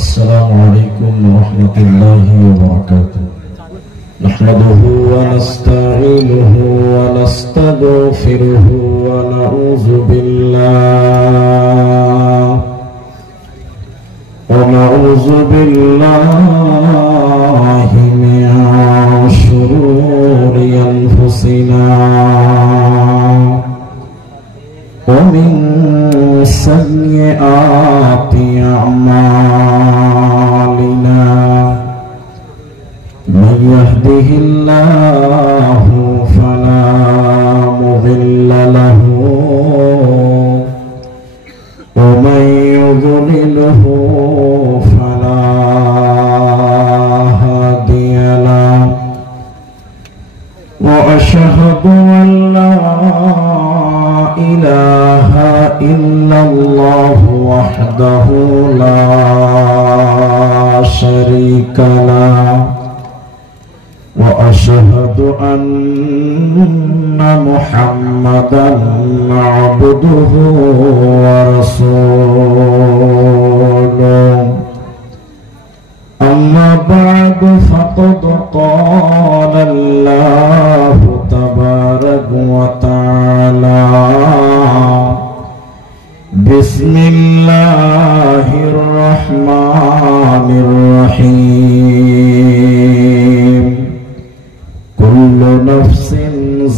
السلام عليكم ورحمة الله وبركاته. نحمده ونستعينه ونستغفره ونعوذ بالله من شرور أنفسنا ومن سيئات أعمالنا. من يهده الله فلا مضل له ومن يضلله فلا هادي له. وأشهد أن لا إله إلا الله وحده لا شريك له. وأشهد أن محمدا عبده ورسوله. أما بعد فقد قال الله تبارك وتعالى: بسم الله الرحمن الرحيم. كل نفس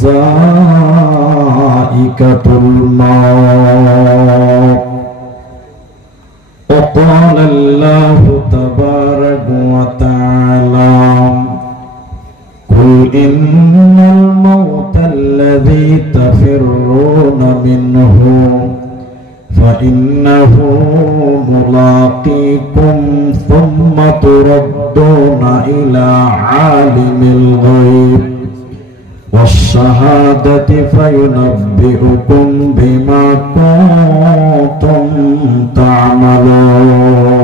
ذائقة الموت. وقال الله تبارك وتعالى: قل إن الموت الذي تفرون منه فإنه ملاقيكم ثم تردون إلى عالم الغيب والشهادة فينبئكم بما كنتم تعملون.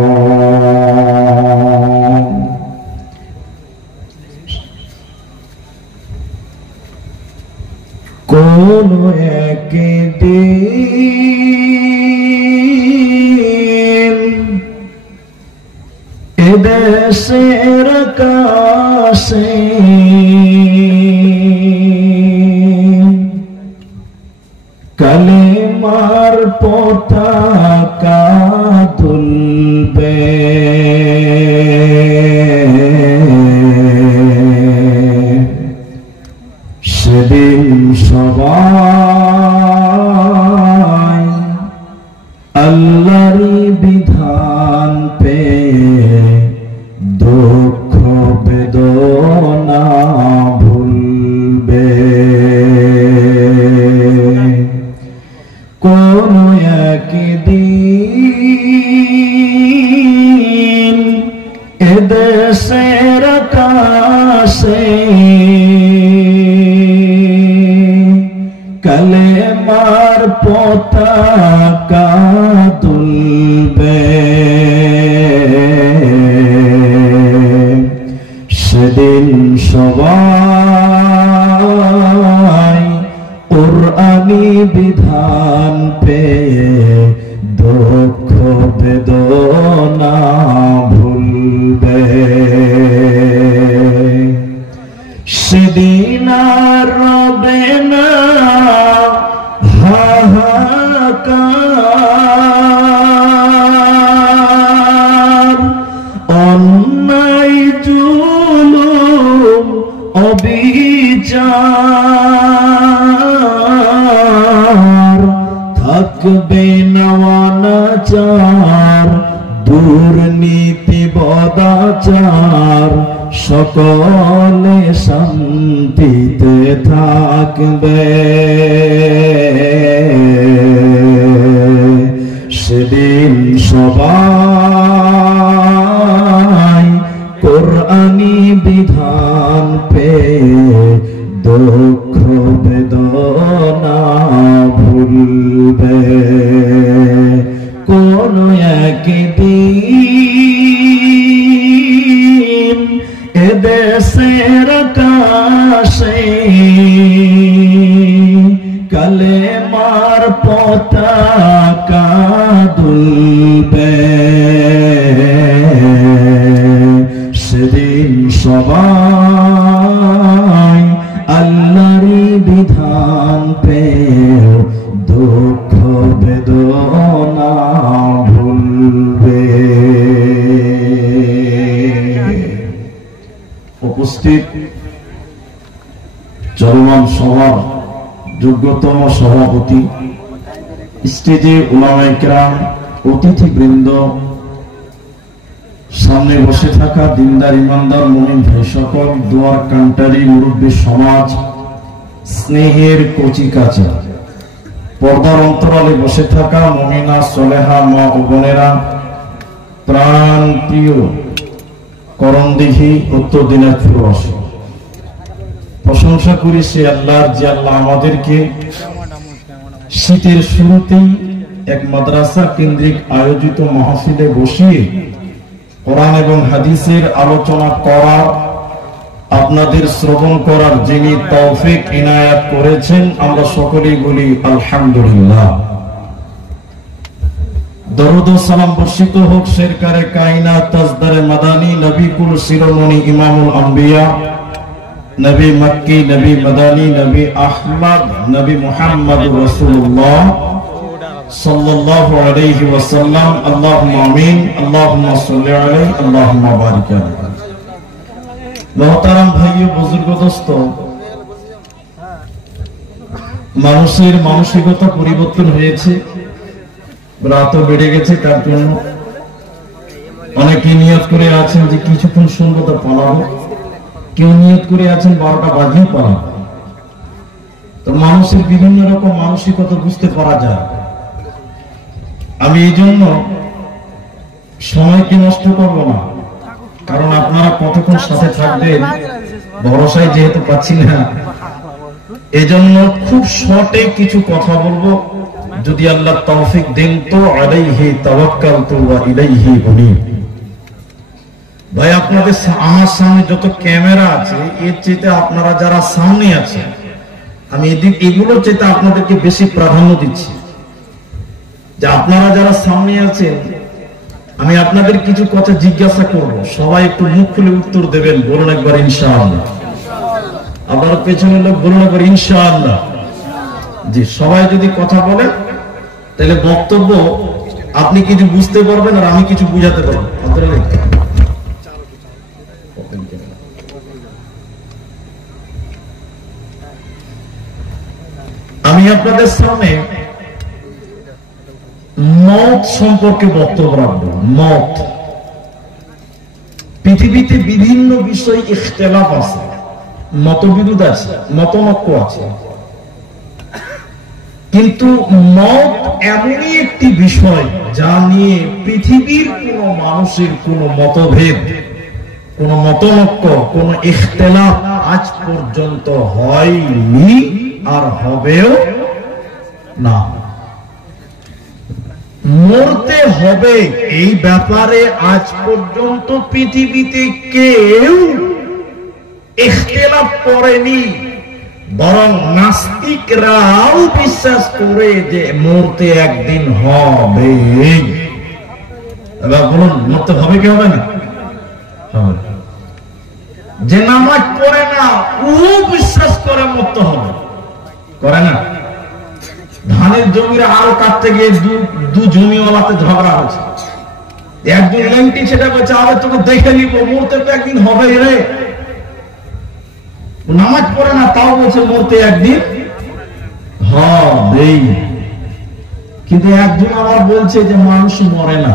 কোনো একদিন এদেশের আকাশে কালেমার পতাকা তুলবে। সেদিন সবাই আল্লাহরই বিধান পেয়ে দুঃখ বেদনা ভুলবে। কোন একদিন এদেশের আকাশে কালেমার পতাকা তুলবে। সেদিন সবাই কুরআনী বিধান পেয়ে দুঃখ বেদনা ভুলবে। সেদিন আর রবে না হাহাকার, অন্যায় জুলুম অবিচার, থাকবে না অনাচার দুর্নীতি বদাচার, সকলে শান্তিতে থাকবে। সেদিন সবাই কুরআনী বিধান পেয়ে দুঃখ বেদনা ভুলবে। কোন একদিন এদেশের আকাশে কালেমার পতাকা দুলবে। সবাই আল্লাহরই বিধান পেয়ে দুঃখ বেদনা ভুলবে। উপস্থিত চলমান সভার যোগ্যতম সভাপতি, স্টেজে উলামায়ে কেরাম, অতিথিবৃন্দ, সামনে বসে থাকা দিনদার ইমানদার মুমিন ভাই সকল, দোয়ার কান্টারি মুরব্বী সমাজ, স্নেহের কচি কাঁচা, পর্দার অন্তরালে বসে থাকা মুমিনা সলেহা মা ও বোনেরা, প্রাণ প্রিয় করণদিঘি উত্তর দিনাজপুরবাসী, প্রশংসা করি সে আল্লাহর যে আল্লাহ আমাদেরকে শীতের শুরুতেই এক মাদ্রাসা কেন্দ্রিক আয়োজিত মাহফিলে বসিয়ে কোরআন এবং হাদিসের আলোচনা করা, আপনাদের শ্রবণ করার যিনি তৌফিক ইনায়াত করেছেন, আমরা সকলেই বলি আলহামদুলিল্লাহ। দরুদ ও সালাম বর্ষিত হোক সরকারে কায়নাত তাজদারে মাদানী নবী কুল শিরোমণি ইমামুল আম্বিয়া, নবী মক্কি, নবী মাদানী, নবী আহমদ, নবী মুহাম্মদুর রাসূলুল্লাহ সাল্লাল্লাহু আলাইহি ওয়াসাল্লাম। আল্লাহুম্মা আমিন, আল্লাহুম্মা সাল্লি আলাইহি, আল্লাহুম্মা বারিক আলাইহি। মুহতারাম ভাই ও বুজুর্গ দোস্ত, মানুষের মানসিকতা পরিবর্তন হয়েছে, রাতও বেড়ে গেছে। তার জন্য অনেকে নিয়ত করে আছেন যে কিছুক্ষণ শুনবো তো পালাবো, কেউ নিয়ত করে আছেন 12টা বাজিয়ে পালাবো। তো মানুষের বিভিন্ন রকম মানসিকতা বুঝতে পারা যায়। আমি এই জন্য সময়কে নষ্ট করব না, কারণ আপনারা কতক্ষণ সাথে থাকবেন ভরসায় যেহেতু পাচ্ছি না, এজন্য খুব শর্টে কিছু কথা বলবো। যদি আল্লাহ তৌফিক দেন তো আলাইহি তাওয়াক্কালতু ওয়া ইলাইহি উনীব। ভাই, আপনাদের আমার সামনে যত ক্যামেরা আছে, এর চেয়ে আপনারা যারা সামনে আছে, আমি এগুলোর চেয়ে আপনাদেরকে বেশি প্রাধান্য দিচ্ছি। যে আপনারা যারা সামনে আছেন, আমি আপনাদের কিছু কথা জিজ্ঞাসা করব, সবাই একটু মুখ খুলে উত্তর দেবেন। বলুন একবার ইনশাআল্লাহ। আপনারা পেছনের লোক বলুন একবার ইনশাআল্লাহ। জি, সবাই যদি কথা বলেন তাহলে বক্তব্য আপনি কিছু বুঝতে পারবেন আর আমি কিছু বুঝাতে পারবো। আমি আপনাদের সামনে মত সম্পর্কে বক্তব্য রাখবো। মত, পৃথিবীতে বিভিন্ন বিষয় ইখতিলাফ আছে, মতবিরোধ আছে, মতনৈক্য আছে, কিন্তু মত এমনই একটি বিষয় যা নিয়ে পৃথিবীর কোন মানুষের কোন মতভেদ, কোন মতনৈক্য, কোন ইখতিলাফ আজ পর্যন্ত হয়নি আর হবেও না। মরতে হবে এই ব্যাপারে আজ পর্যন্ত পৃথিবীতে কেউ ইখতিলাফ করেনি, বরং নাস্তিকরাও বিশ্বাস করে যে মরতে একদিন হবে। এবার বলুন, মরতে হবে কি হবে না? যে নামাজ পড়ে না ও বিশ্বাস করে মরতে হবে, করে না? ধানের জমির আল কাটতে গিয়ে দু জমিওয়ালাতে ঝগড়া হচ্ছে, একজন লেংটি সেটা বলছে আবার তোকে দেখে নিব, মরতে তো একদিন হবে রে। নামাজ পড়ে না, তাও বলছে মরতে একদিন হবে। কিন্তু একজন আবার বলছে যে মানুষ মরে না।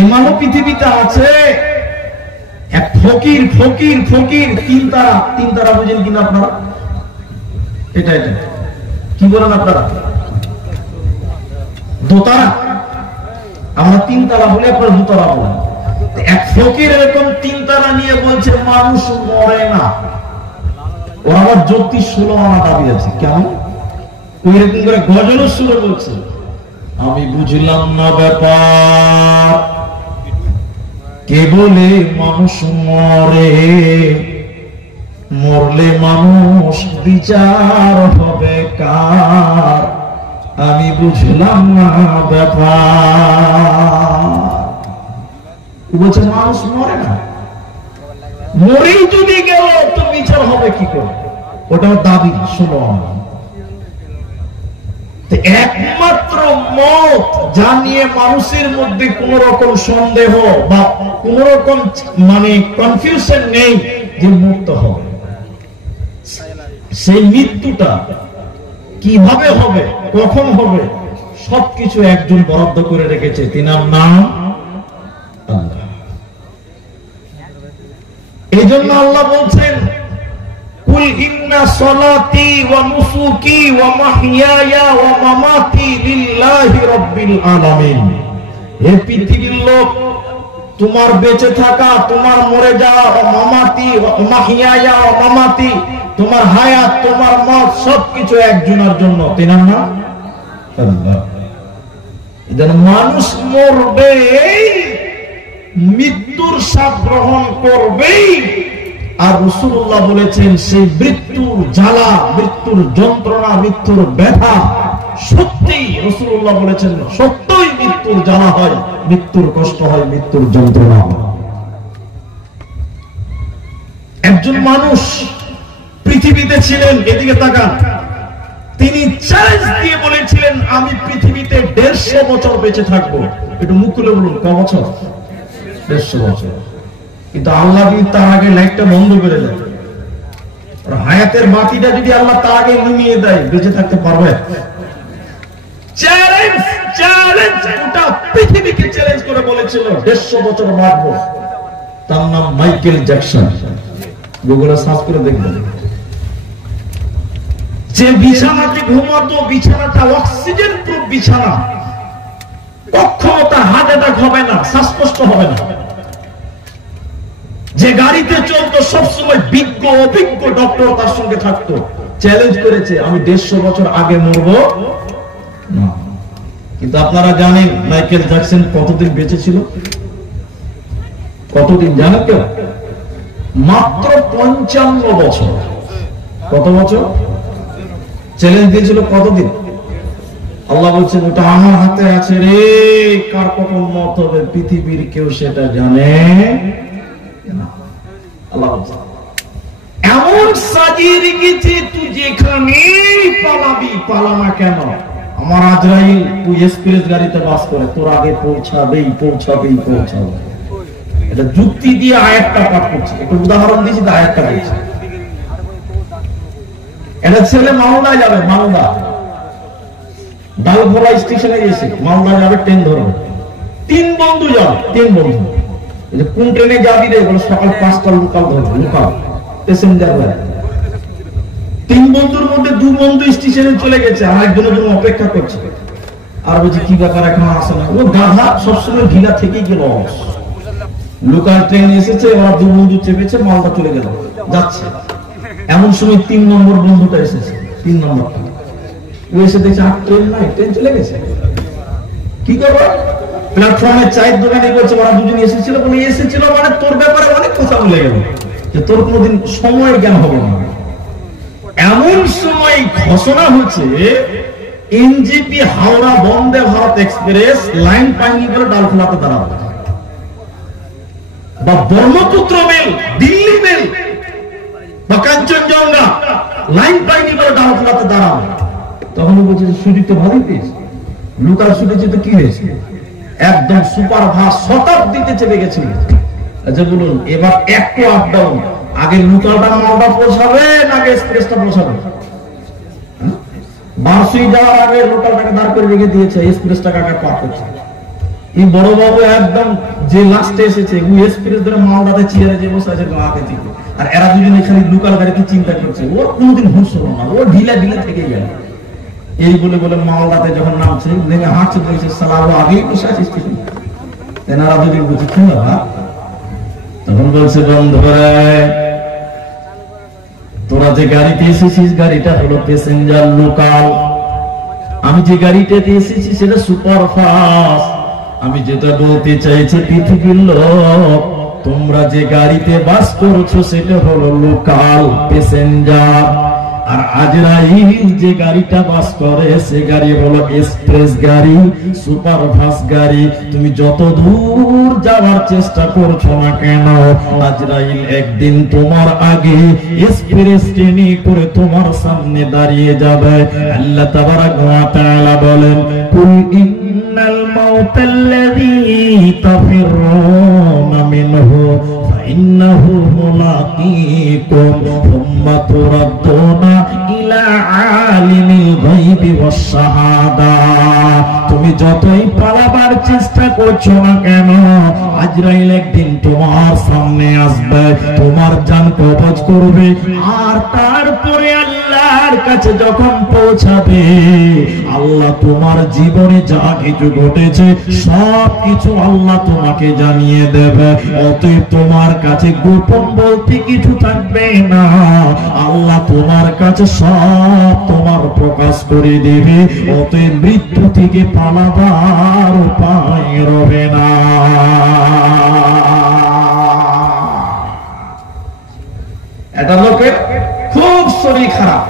এমনও পৃথিবীতে আছে এক ফকির, ফকির ফকির তিন তারা বুঝেন কিনা আপনারা? এটা কি বলেন আপনারা? দোতারা, আমরা তিন তারা বলি, আপনারা দোতারা বলেন। এক ফকির এরকম তিন তারা নিয়ে বলছে মানুষ মরে না। ওর আবার জ্যোতিষ 16 আনা দাবি আছে। কেমন? ওই রকম করে গজলের সুরে বলছে, আমি বুঝলাম না ব্যাপার, কে বলে মানুষ মরে, মরলে মানুষ বিচার হবে কার, আমি বুঝলাম না ব্যাপার। বলছে মানুষ মরে না, মরেই যদি গেল তো বিচার হবে কি করে? ওটাও দাবি শুনো। একমাত্র মত যা নিয়ে মানুষের মধ্যে কোন রকম সন্দেহ বা কোন রকম মানে কনফিউশন নেই যে মুক্ত হবে, সেই মৃত্যুটা কিভাবে হবে, কখন হবে, সবকিছু একজন বরাদ্দ করে রেখেছে, তিনার নাম আল্লাহ। এই জন্য আল্লাহ বলছেন, কুল ইন্না সলাতি ওয়া নুসুকি ওয়া মাহইয়ায়া ওয়া মামাতি লিল্লাহি রাব্বিল আলামিন। হে পৃথিবীর লোক, তোমার বেঁচে থাকা, তোমার মরে যাওয়া, ওয়া মামাতি ওয়া মাহইয়ায়া ওয়া মামাতি, তোমার হায়াত, তোমার মত সবকিছু একজনের জন্য, তিনার নাম আল্লাহ। যেন মানুষ মরবে, মৃত্যুর স্বাদ গ্রহণ করবেই। আর রাসূলুল্লাহ বলেছেন সেই মৃত্যুর জ্বালা, মৃত্যুর যন্ত্রণা, মৃত্যুর ব্যথা সত্যি, রাসূলুল্লাহ বলেছেন সত্যই মৃত্যুর জ্বালা হয়, মৃত্যুর কষ্ট হয়, মৃত্যুর যন্ত্রণা হয়। একজন মানুষ পৃথিবীতে ছিলেন, এদিকে তাকান, তিনি চ্যালেঞ্জ দিয়ে বলেছিলেন আমি পৃথিবীতে 150 বছর বেঁচে থাকবো। একটু মুখ খুলে বলুন, ক বছর? 150 বছর। কিন্তু আল্লাহ যদি তার আগে লাইটটা বন্ধ করে দেয়, হায়াতের বাতিটা যদি আল্লাহ তার আগে নিভিয়ে দেয়, বেঁচে থাকতে পারবে? চ্যালেঞ্জ, চ্যালেঞ্জ, গোটা পৃথিবীকে চ্যালেঞ্জ করে বলেছিল 150 বছর বাঁচবো। তার নাম মাইকেল জ্যাকসন। গুগলে সার্চ করে দেখবেন। যে বিছানাতে ঘুমাতো, বিছানাটা অক্সিজেন প্রুফ বিছানা, কখনো তার হার্ট অ্যাটাক হবে না, শ্বাসকষ্ট হবে না। যে গাড়িতে চলতো সবসময় বিজ্ঞ অভিজ্ঞ ডক্টর তার সঙ্গে থাকতো, চ্যালেঞ্জ করেছে আমি 150 বছর আগে মরবো না। কিন্তু আপনারা জানেন মাইকেল জ্যাকসন কতদিন বেঁচে ছিল? কতদিন জানেন কেউ? মাত্র 55 বছর। কত বছর? চ্যালেঞ্জ দিয়েছিল কতদিন? আল্লাহ বলছেন ওটা আমার হাতে আছে রে, কার কখন মত হবে পৃথিবীর কেউ সেটা জানে না। আল্লাহ বলছেন এমন সাজিয়ে রেখেছে তুই যেখানে পালাবি, পালানা কেন? আমার আজরাইল তুই এক্সপ্রেস গাড়িতে বাস করে, তোর আগে পৌঁছাবেই, পৌঁছাবেই, পৌঁছাবে। এটা যুক্তি দিয়ে আয়াতটা পাঠ করছে, একটু উদাহরণ দিয়েছি, আয়াতটা বলছে। এটা ছেলে মালদা যাবে, মালদা ডালখোলা স্টেশনে গেছে, মালদা যাবে, ট্রেন ধরবে। 3 বন্ধু যাবে, 3 বন্ধু। কোন ট্রেনে যাবি রে? বলে সকাল 5টা লোকাল ধরবে, লোকাল প্যাসেঞ্জার গাড়ি। 3 বন্ধুর মধ্যে 2 বন্ধু স্টেশনে চলে গেছে, আর একজনের জন্য অপেক্ষা করছে। আর বলছে কি ব্যাপার এখনো আসে না? ও গাধা সবসময় ঢিলা থেকেই গেল। লোকাল ট্রেন এসেছে, ওরা 2 বন্ধু চেপেছে, মালদা চলে গেল, যাচ্ছে। এমন সময় 3 নম্বর বন্ধুটা এসেছে, 3 নম্বরটা। ও এসে দেখছে আর ট্রেন নাই, ট্রেন চলে গেছে। কি করবো? প্ল্যাটফর্মে চায়ের দোকানে করছে, ওরা দুজন এসেছিল, বলে এসেছিল মানে তোর ব্যাপারে অনেক কথা বলে গেল, যে তোর কোনোদিন সময় জ্ঞান হবে না। এমন সময় ঘোষণা হচ্ছে NJP Howrah Vande Bharat express line পাইনি বলে ডালখোলাতে দাঁড়াবে, বা ব্রহ্মপুত্র মেল, দিল্লি মেল বা কাঞ্চনজঙ্ঘা লাইন পাইনি বলে ডালখোলাতে দাঁড়াবে। তখন বলছে সুযোগ তো ভালোই পেয়েছে, লোকাল ছুটেছে তো কি হয়েছে? একদম সুপার ফাস্ট শতাব্দীতে চেপে গেছিল। আচ্ছা বলুন, এবার একটু আপ ডাউন, আগে লোকালটা মালদা পৌঁছাবে না আগে এক্সপ্রেসটা পৌঁছাবে? বারসুই যাওয়ার আগে লোকালটাকে দাঁড় করে রেখে দিয়েছে, এক্সপ্রেসটাকে আগে পার করছে। এই বড় বাবু একদম যে লাস্টে এসেছে, ওই এক্সপ্রেস ধরে মালদাতে চেয়ারে যে বসে আছে আগে থেকে, আর এরা দুজন এখানে লোকাল গাড়িতে চিন্তা করছে, ও কোনোদিন হুঁশ হলো না, ও ঢিলা ঢিলা থেকে গেল। এই বলে বলে মালদাতে যখন নামছে, নেমে হাঁটছে, দেখছে সালাবো আগেই বসে আছিস তুই। এনারা দুদিন বুঝে কি না, তখন বলছে বন্ধুরা তোরা যে গাড়িতে এসেছিস গাড়িটা হলো প্যাসেঞ্জার লোকাল, আমি যে গাড়িটাতে এসেছি সেটা সুপার ফাস্ট। আমি যেটা বলতে চাইছি পৃথিবীর লোক, তোমরা যে গাড়িতে বাস করছো সেটা হলো লোকাল প্যাসেঞ্জার, আর আজরাইল যে গাড়িটা বাস করে সে গাড়ি হলো এক্সপ্রেস গাড়ি, সুপারফাস্ট গাড়ি। তুমি যত দূর যাওয়ার চেষ্টা করছো না কেন, আজরাইল একদিন তোমার আগে এক্সপ্রেস ট্রেনে করে তোমার সামনে দাঁড়িয়ে যাবে। আল্লাহ তাবারাক ওয়া তাআলা বলেন, কুল ইন্নাল মাউতাল্লাযী তাফিরুনা মিনহু ফাইন্নাহু মুলাকীকুম সুম্মা তুরাদ্দুনা ইলা আলিমিল গায়বি ওয়াস শাহাদা। তুমি যতই পালাবার চেষ্টা করছো না কেন, আজরাইল একদিন তোমার সামনে আসবে, তোমার জান কবজ করবে, আর তারপরে আল্লাহর কাছে যখন পৌঁছাবে, আল্লাহ তোমার জীবনে যা কিছু ঘটেছে সব কিছু আল্লাহ তোমাকে জানিয়ে দেবে। অতএব তোমার কাছে গোপন বলতে কিছু থাকবে না, আল্লাহ তোমার কাছে সব তোমার প্রকাশ করে দেবে। অতএব মৃত্যু থেকে পালাবার উপায় রবে না। একটা লোকের খুব শরীর খারাপ,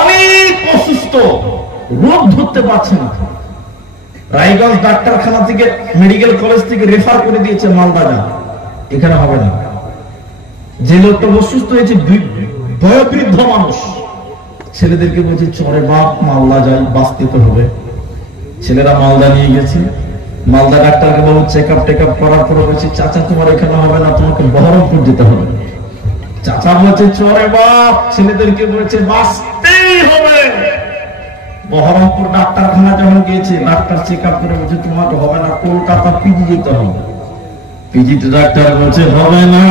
অনেক অসুস্থ, রোগ ধরতে পারছে না। রায়গঞ্জ ডাক্তারখানা থেকে, মেডিকেল কলেজ থেকে রেফার করে দিয়েছে মালদা, এখানে হবে না। যে লোকটা অসুস্থ হয়েছে, বয়োবৃদ্ধ মানুষ, ছেলেদেরকে বলছে চরে বাপ মালদা যাই, বাঁচতে তো হবে। ছেলেরা মালদা নিয়ে গেছে। মালদা ডাক্তারকে বাবু চেক আপ টেক আপ করার পরে বলছে, চাচা তোমার এখানে হবে না, তোমাকে বহরমপুর যেতে হবে। চাচা বলছে চরে বাপ, ছেলেদেরকে বলছে বাঁচতেই হবে। বহরমপুর ডাক্তারখানা যখন গিয়েছে, ডাক্তার চেক আপ করে বলছে তোমাকে হবে না, কলকাতা পিজি যেতে হবে। পিজিতে ডাক্তার বলছে হবে না,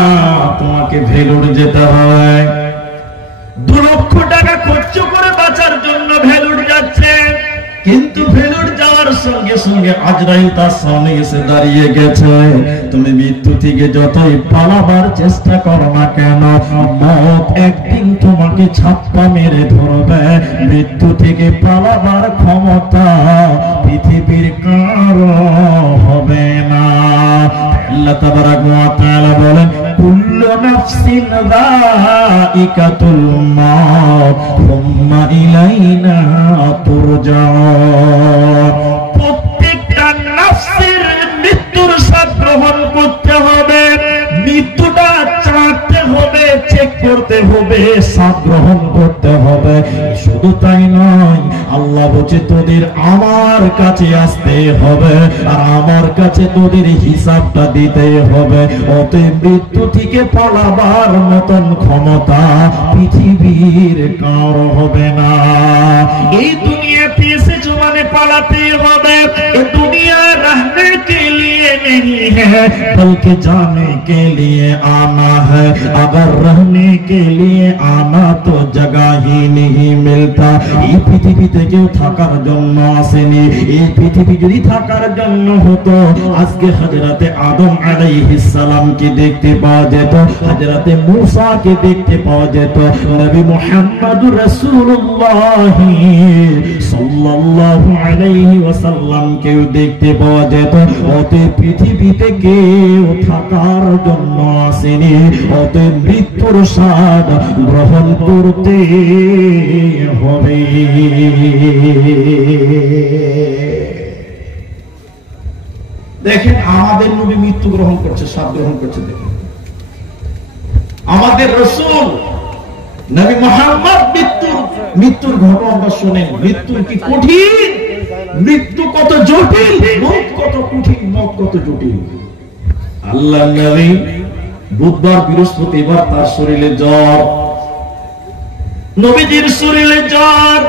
তোমাকে ভেলোর যেতে হবে। 2 লক্ষ টাকা খরচ করে বাঁচার জন্য ভেলোর যাচ্ছে, কিন্তু ভেলোর যাওয়ার সঙ্গে সঙ্গে আজরাইল তার সামনে এসে দাঁড়িয়ে গেছে। তুমি মৃত্যু থেকে যতই পালাবার চেষ্টা করো না কেন, মত একদিন তোমাকে ছাপ্পা মেরে ধরবে। মৃত্যু থেকে পালাবার ক্ষমতা পৃথিবীর কারো হবে না। আল্লাহ তাবারাক ওয়া তাআলা বলেন, কুল্লু নাফসিন যায়িকাতুল মাউত সুম্মা ইলাইনা তুরজাউন। প্রত্যেকটা নাফসের মৃত্যুর স্বাদ গ্রহণ করতে হবে, মৃত্যুটা চাটতে হবে, চেক করতে হবে, স্বাদ গ্রহণ করতে হবে। শুধু তাই নয়, আল্লাহ বলছে তোদের আমার কাছে আসতে হবে, আর আমার কাছে তোদের হিসাবটা দিতে হবে। অতএব মৃত্যু থেকে পালাবার মতন ক্ষমতা পৃথিবীর কারো হবে না। এই দুনিয়াতে এসেছো মানে পালাতে হবে। এই দুনিয়া रहने के लिए नहीं है, बल्कि जाने के लिए आना है। अगर रहने के लिए आना तो जगह ही नहीं मिलता। এই পৃথিবীতে কেউ থাকার জন্য আসেনি। এই পৃথিবী যদি থাকার জন্য হতো, আজকে হযরতে আদম আলাইহিস সালামকে দেখতে পাওয়া যেত, হযরতে মূসাকে দেখতে পাওয়া যেত, নবী মুহাম্মদুর রাসূলুল্লাহ সাল্লাল্লাহু আলাইহি ওয়াসাল্লাম কেউ দেখতে পাওয়া যেত। অতএব পৃথিবীতে কেউ থাকার জন্য আসেনি। অতএব মৃত্যুর স্বাদ গ্রহণ করতে হবে। দেখেন আমাদের নবী মৃত্যু গ্রহণ করছে, স্বাদ গ্রহণ করছে। দেখেন আমাদের রাসূল নবী মুহাম্মদ মৃত্যুর ঘটনাটা শুনেন। মৃত্যুর কি কঠিন, মৃত্যু কত জটিল, মত কত কঠিন, মত কত জটিল। আল্লাহ নবী বুধবার বৃহস্পতিবার তার শরীরে জ্বর, নবীজির শরীরে জ্বর।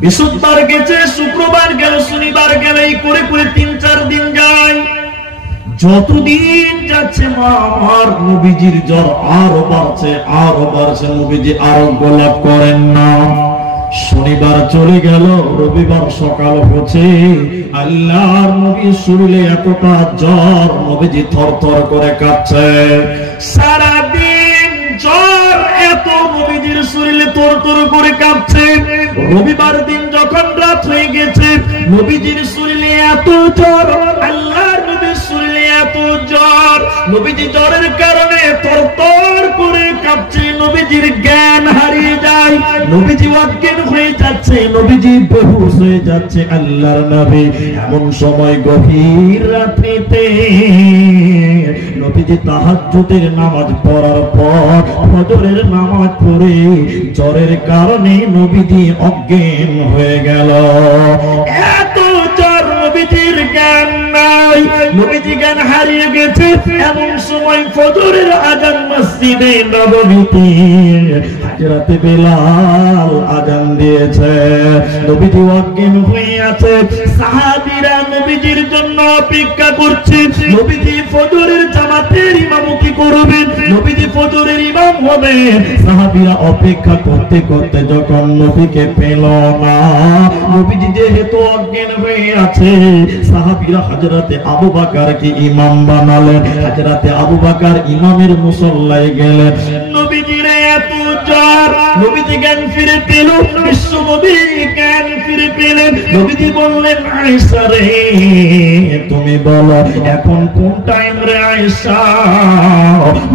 বৃহস্পতিবার গেছে, শুক্রবার গেল, শনিবার গেল, এই করে করে 3-4 দিন যায়। যতদিন যাচ্ছে আমার নবীজির জ্বর আরো বাড়ছে, আরো বাড়ছে। নবীজি আরোগ্য লাভ করেন না। শনিবার চলে গেল, রবিবার সকাল হচ্ছে, আল্লাহর নবীর শরীরে এতটা জ্বর, নবীজি থরথর করে কাঁপছে। সারাদিন জ্বর, এত নবীজির শরীরে থরথর করে কাঁপছে। রবিবার দিন যখন রাত হয়ে গেছে, নবীজির শরীরে এত জ্বর, আল্লাহর নবীর শরীরে এত জ্বর, নবীজি জ্বরের কারণে থরথর করে কাঁপছে, নবীজির জ্ঞান হারিয়ে যায়, নবীজি অজ্ঞান হয়ে যাচ্ছে, নবীজি বেহুশ হয়ে যাচ্ছে আল্লাহর নবী। এমন সময় গভীর রাত্রিতে নবীজি তাহাজ্জুদের নামাজ পড়ার পর ফজরের নামাজ পড়ে জ্বরের কারণে নবীজি অজ্ঞান হয়ে গেল। এত জ্বর, নবীজির জ্ঞান নাই, নবীজি জ্ঞান হারিয়ে গেছে। এমন সময় ফজরের আজান মসজিদে নববীতে হযরত বেলাল আজান দিয়েছে, নবীজি অজ্ঞান হয়ে আছে। সাহাবীরা নবীজির জন্য অপেক্ষা করছে, নবীজি ফজরের জামাতের ইমামতি করবেন, নবীজি ফজরের ইমাম হবে। সাহাবীরা অপেক্ষা করতে করতে যখন নবীকে পেল না, নবীজি যেহেতু অজ্ঞান হয়ে আছে, সাহাবীরা হযরতে আবু বকরকে ইমাম বানালেন। হযরতে আবু বকর ইমামের মুসল্লায় গেলেন। নবীজির এত জ্বর, নবীজি জ্ঞান ফিরে পেল, বিশ্ব নবী জ্ঞান ফিরে পেলেন। নবীজি বললেন, আয়েশা রে তুমি বলো এখন কোন টাইম রে আয়েশা?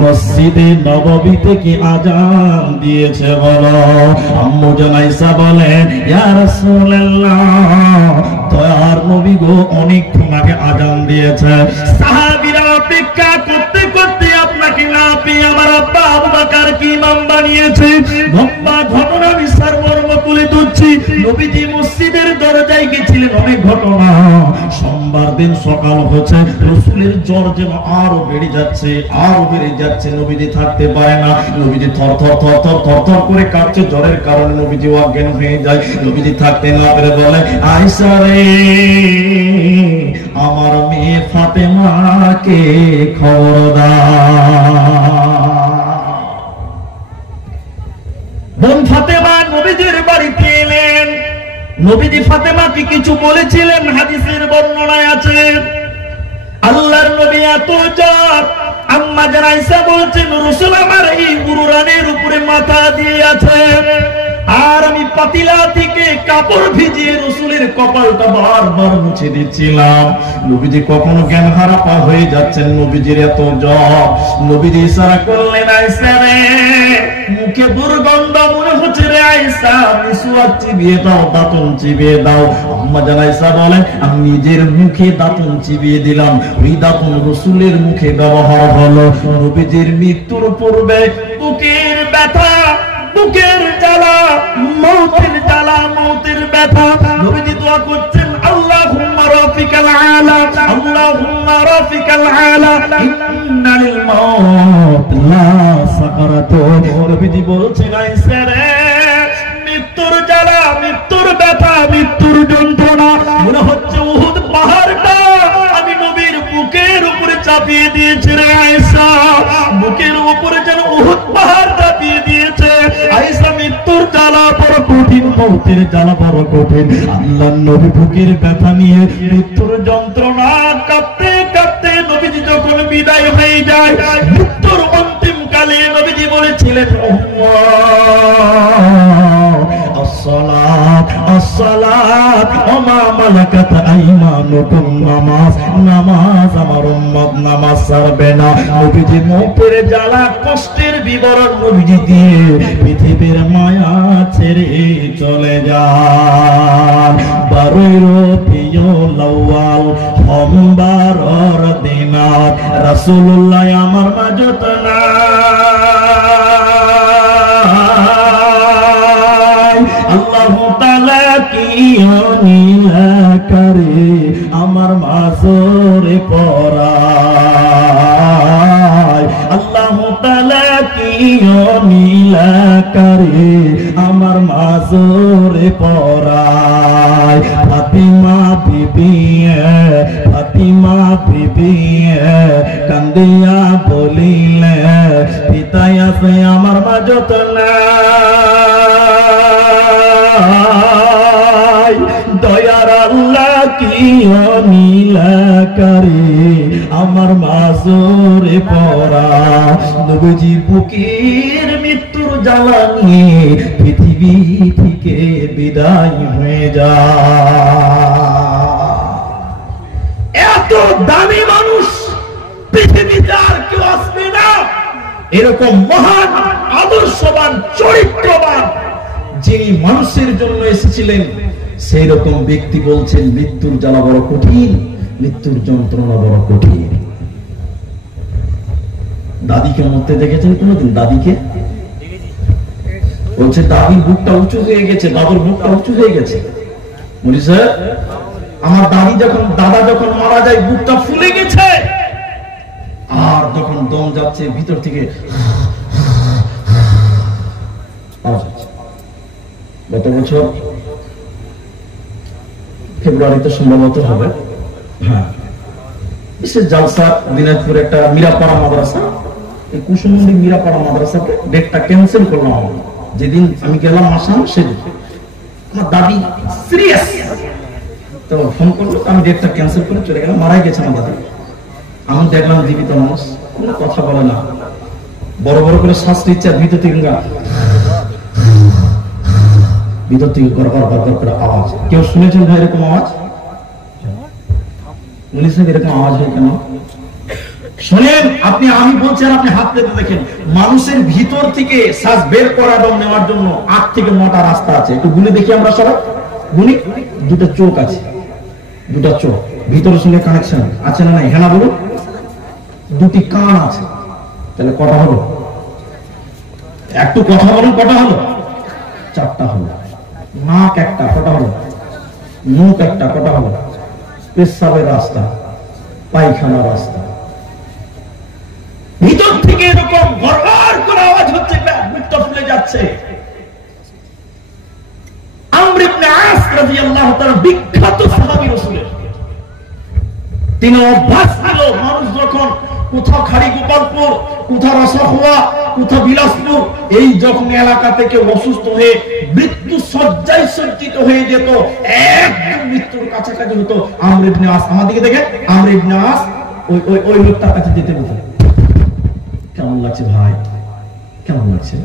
মসজিদে নববীতে কি আজান দিয়েছে বলো? আম্মু জান আয়েশা বলেন, ইয়া রাসূলুল্লাহ, দয়ার নবী গো অনেকক্ষণ আগে আজান দিয়েছে। সাহাবীরা অপেক্ষা করতে করতে আপনাকে না পেয়ে আমার আব্বা আবু বকরকে ইমাম বানিয়েছে। লম্বা ঘটনা বিস্তার মর্ম তুলে ধরছি। নবীজি মসজিদের দরজায় গেছিলেন, অনেক ঘটনা। সোমবার দিন সকাল হচ্ছে, রাসূলের জ্বর যেন আরো বেড়ে যাচ্ছে, আরো বেড়ে যাচ্ছে, নবীজি থাকতে পারে না। নবীজি থর থর থর থর থর থর করে কাঁপছে, জ্বরের কারণে নবীজি অজ্ঞান হয়ে যায়। নবীজি থাকতে না পেরে বলে, আয়েশা রে আমার মেয়ে ফাতেমাকে খবর দাও। বোন ফাতেমা নবীজির বাড়িতে এলেন। নবীজি ফাতেমাকে কিছু বলেছিলেন, হাদিসের বর্ণনায় আছে। আল্লাহর নবী এত জ্বর, আম্মা জান আয়েশা বলছেন, রাসূল আমার এই উরুরানের উপরে মাথা দিয়ে আছে, আর আমি পাতিলা থেকে কাপড় ভিজিয়ে রাসূলের কপালটা বারবার মুছে দিচ্ছিলাম। নবীজি কখনো জ্ঞান হারাপা হয়ে যাচ্ছেন, নবীজির এত জ্বর। নবীজি ইশারা করলেন, আয়েশা রে মুখে দুর্গন্ধ মনে হচ্ছে রে আয়েশা, মিসওয়াক চিবিয়ে দাও, দাঁতন চিবিয়ে দাও। আম্মা জান আয়েশা বলেন, আমি নিজের মুখে দাঁতন চিবিয়ে দিলাম, ওই দাঁতন রাসূলের মুখে ব্যবহার হলো। নবীজির মৃত্যুর পূর্বে বুকের ব্যথা, বুকের জ্বালা, মৌতের জ্বালা, মৌতের ব্যথা, নবীজি দোয়া করছেন, আল্লাহুম্মা রাফিকাল আলা, আল্লাহুম্মা রাফিকাল আলা, ইন্না লিল মাউত লা সাকারাত। নবীজি বলছেন, আয়েশা রে মৃত্যুর জ্বালা, মৃত্যুর ব্যথা, মৃত্যুর যন্ত্রণা মনে হচ্ছে উহুদ পাহাড়টা আমি নবীর বুকের উপরে চাপিয়ে দিয়েছি রে আয়েশা, বুকের উপরে যেন উহুদ পাহাড় চাপিয়ে দিয়েছে। আয়েশা মৃত্যুর জ্বালা বড় কঠিন, মৌতের জ্বালা বড় কঠিন। আল্লাহর নবী বুকের ব্যথা নিয়ে, মৃত্যুর যন্ত্রণা কাঁপতে কাঁপতে নবীজি যখন বিদায় হয়ে যায়, মৃত্যুর অন্তিম কালে নবীজি বলেছিলেন, আসসালাত আসসালাত ওয়া মা মালাকাত আইমানুকুম, নামাজ নামাজ, আমার উম্মত নামাজ ছাড়বে না। নবীজি মৌতের জ্বালা, কষ্টের বিবরণ নবীজি দিয়ে পৃথিবীর মায়া ছেড়ে চলে যান। 12 রবিউল আউয়াল সোমবারের দিনত রাসূলুল্লাহ আমার মাঝত না, আল্লাহু তাআলা কি নীলা করে আমার মাজরে পরায়, আল্লাহু তাআলা কি নীলা করে আমার মাজরে পরায়। ফাতিমা বিবি, ফাতিমা বিবি কান্দিয়া বলিলে, পিতাই আছে আমার মাজত না, দয়ার আল্লাহ কি নীলা করে আমার মাজরে পরা। নবীজি বুকের মৃত্যুর জ্বালা নিয়ে পৃথিবী থেকে বিদায় হয়ে যায়। এত দামি মানুষ পৃথিবীতে আর কেউ আসবে না, এরকম মহান আদর্শবান, চরিত্রবান, যিনি মানুষের জন্য এসেছিলেন, সেই রকম ব্যক্তি বলছেন মৃত্যুর জ্বালা বড় কঠিন, মৃত্যুর যন্ত্রণা বড় কঠিন। দাদিকে মরতে দেখেছেন কোনদিন? দাদিকে বলছে দাদির বুকটা উঁচু হয়ে গেছে, দাদুর বুকটা উঁচু হয়ে গেছে। বলি স্যার, আমার দাদা যখন মারা যায় বুকটা ফুলে গেছে, আর যখন দম যাচ্ছে ভিতর থেকে গত বছর ফেব্রুয়ারিতে সম্ভবত হবে, হ্যাঁ, বিশেষ জালসা দিনাজপুর একটা মীরাপাড়া মাদ্রাসা, এই কুসুমন্দি মীরাপাড়া মাদ্রাসাতে ডেটটা ক্যান্সেল করলাম। আমার যেদিন আমি গেলাম আসাম, সেদিন আমার দাদি সিরিয়াস, তো ফোন করলো, আমি ডেটটা ক্যান্সেল করে চলে গেলাম। মারাই গেছে আমার দাদি। আমি দেখলাম জীবিত মানুষ, কোনো কথা বলে না, বড় বড় করে শ্বাস নিচ্ছে, ভিতর থেকে করে আওয়াজ। কেউ শুনেছেন ভাই এরকম আওয়াজ? এরকম আওয়াজ হয় কেন? শোনেন আপনি, আমি বলছি আর আপনি হাত পেতে দেখেন, মানুষের ভিতর থেকে শ্বাস বের করা দম নেওয়ার জন্য 8 থেকে 9টা রাস্তা আছে। একটু গুনে দেখি আমরা সবাই, গুনি। দুটো চোখ আছে, দুটো চোখ ভিতরের সঙ্গে কানেকশন আছে না নাই? হ্যাঁ না বলুন। দুটি কান আছে, তাহলে কটা হলো? একটু কথা বলুন, কটা হলো? 4টা হলো। নাক একটা, কটা হলো? মুখ একটা, কটা হলো? পেশাবের রাস্তা, পায়খানার রাস্তা। ভিতর থেকে এরকম গড়গড় করে আওয়াজ হচ্ছে, বুকটা ফুলে যাচ্ছে। আমর ইবনে আস রাদিয়াল্লাহু তাআলা বিখ্যাত সাহাবী রাসূলের, তিনি অভ্যাস ছিল মানুষ যখন কোথাও খাড়ি গোপালপুর, কোথাও রসখোয়া, কোথাও বিলাসপুর, এই যখন এলাকা থেকে অসুস্থ হয়ে মৃত্যু শয্যায় সজ্জিত হয়ে যেত, একদম মৃত্যুর কাছাকাছি হতো, আমর ইবনে আস, আমার দিকে দেখে, আমর ইবনে আস ওই লোকটার কাছে যেতে বলতো, কেমন লাগছে ভাই, কেমন লাগছে,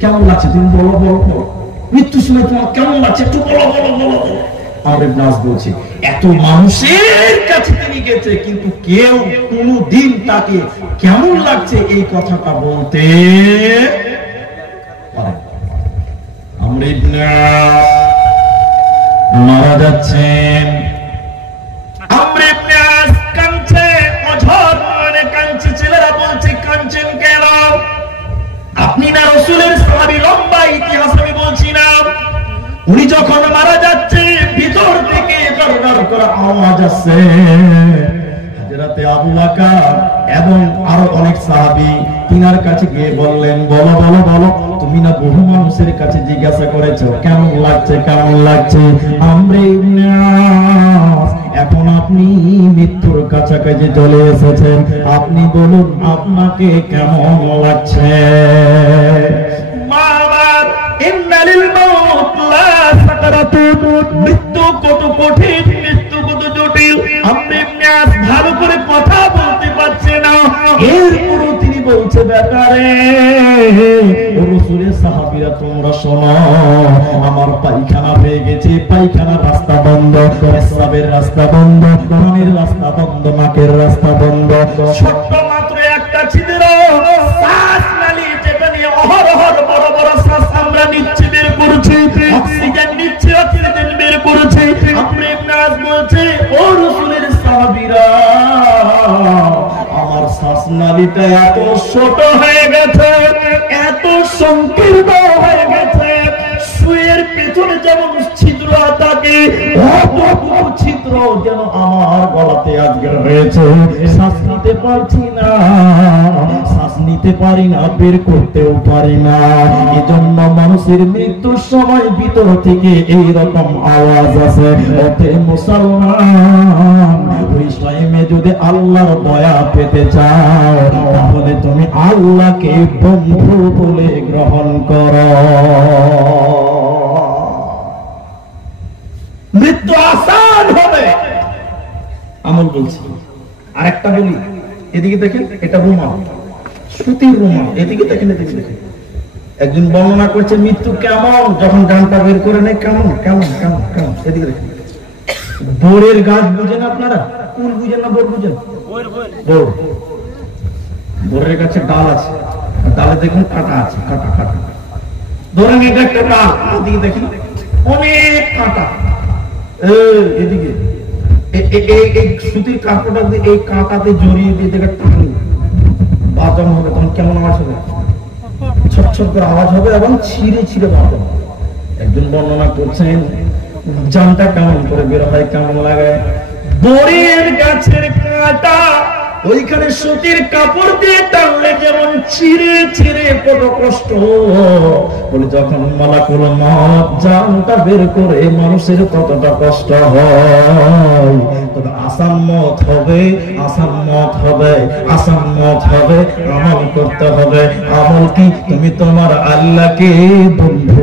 কেমন লাগছে, তুমি বলো বলো বলো, মৃত্যুর সময় তোমার কেমন লাগছে, একটু বলো বলো বলো। আমর ইবনে আস বলছে, এত মানুষের কাছে তিনি গেছে, কিন্তু কেউ কোনদিন তাকে কেমন লাগছে এই কথাটা বলতে পারে। আমর ইবনে আস মারা যাচ্ছেন, আমর ইবনে আস কাঁদছে, অঝর মানে কাঁদছে। ছেলেরা বলছে কাঁদছেন কেন? আপনি না রাসূলের সাহাবী, লম্বা ইতিহাস আমি বলছি না। উনি যখন মারা যাচ্ছে, ভিতর থেকে গড়গড় করে আওয়াজ আসছে। হযরতে আবু বকর এবং আরো অনেক সাহাবী তিনার কাছে গিয়ে বললেন, বলো বলো বলো, তুমি না বহু মানুষের কাছে জিজ্ঞাসা করেছো কেমন লাগছে, কেমন লাগছে। আমর ইবনে আস, এখন আপনি মৃত্যুর কাছাকাছি চলে এসেছেন, আপনি বলুন আপনাকে কেমন লাগছে। মৃত্যু কত কঠিন, মৃত্যু কত জটিল। আমর ইবনে আস ভালো করে কথা বলতে পারছে না, এরপরও তিনি বলছে, ব্যাপারে ও রাসূলের সাহাবীরা তোমরা শোনো, আমার পায়খানা হয়ে গেছে, পায়খানার রাস্তা বন্ধ, পেশাবের রাস্তা বন্ধ, পানির রাস্তা বন্ধ, নাকের রাস্তা বন্ধ, ছোট্ট মাত্র একটা ছিদ্র, শ্বাস নালী যেটা নিয়ে অহরহ বড় বড় শ্বাস আমরা নিচ্ছি, বের করছি, অক্সিজেন নিচ্ছি, অক্সিজেন বের করছি। আমর ইবনে আস বলছে, ও রাসূলের সাহাবীরা, আমার শ্বাসনালীটা এত ছোট হয়ে গেছে, এত সংকীর্ণ হয়ে গেছে, সুয়ের পেছনে যেমন ছিদ্র থাকে, অতটুকু ছিদ্র যেন আমার গলাতে আজকে রয়েছে। শ্বাস নিতে পারছি না, শ্বাস নিতে পারি না, বের করতেও পারি না। এজন্য মানুষের মৃত্যুর সময় ভিতর থেকে এইরকম আওয়াজ আসে। ওতে মুসলমান, ওই টাইমে যদি আল্লাহর দয়া পেতে চাও, তাহলে তুমি আল্লাহকে বন্ধু বলে গ্রহণ করো। মৃত্যু আসান হবে, আমল বলছি। আর একটা বলি, এদিকে দেখেন, এটা রুমাল, সুতির রুমাল, এদিকে দেখেন, এদিকে দেখেন। একজন বর্ণনা করছে মৃত্যু কেমন, যখন ডানটা বের করে নেয়, কেমন কেমন কেমন কেমন। এদিকে দেখেন, বোরের গাছ বুঝেন আপনারা? কুল বুঝেন না বোর বুঝেন? বোরের কাছে ডাল আছে, তাহলে দেখুন কাটা আছে, কাটা কাটা। ধরেন এটা একটা ডাল, এদিকে দেখেন অনেক কাটা, এদিকে এই সুতির কাপড়টা দিয়ে এই কাঁটাতে জড়িয়ে দিয়ে দেখে বাজানো হবে, তখন কেমন আওয়াজ হবে? ছটছট করে আওয়াজ হবে এবং ছিঁড়ে ছিঁড়ে বাজানো। একজন বর্ণনা করছেন জানটা কেমন করে বের হয়, কেমন লাগে। বড়ের গাছের কাঁটা ওইখানে সুতির কাপড় দিয়ে টানলে যেমন ছিঁড়ে ছিঁড়ে কত কষ্ট বলে, যখন মালাকুল মউত জানটা বের করে মানুষের কতটা কষ্ট হয়। তবে আসান মত হবে, আসান মত হবে, আসান মত হবে। আমল করতে হবে। আমল কি? তুমি তোমার আল্লাহকে বন্ধু